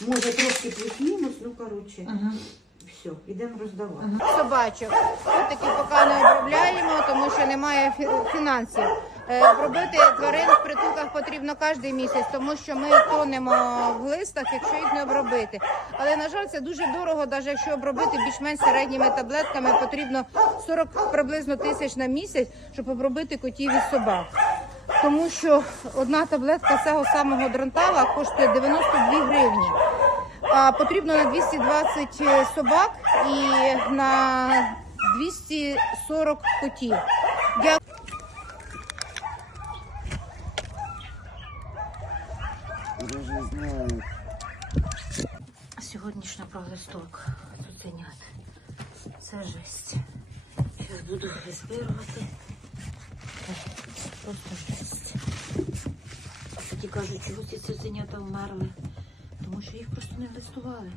Може трошки плюс-мінус, ну коротше, Ага. все, йдемо роздавати. собачок. Котики поки не обробляємо, тому що немає фі- фінансів. Е, Обробити тварин в притулках потрібно кожен місяць, тому що ми тонемо в листах, якщо їх не обробити. Але на жаль, це дуже дорого, навіть якщо обробити більш-менш середніми таблетками, потрібно 40 приблизно тисяч на місяць, щоб обробити котів і собак. Тому що одна таблетка цього самого дронтала коштує 92 гривні. А потрібно на 220 собак і на 240 котів. Дякую. Сьогоднішня пролисток цуценят. Це жесть. Зараз буду збирувати. Просто жесть. Кажуть, чого ці цуценята вмерли. Тому що їх просто не листували.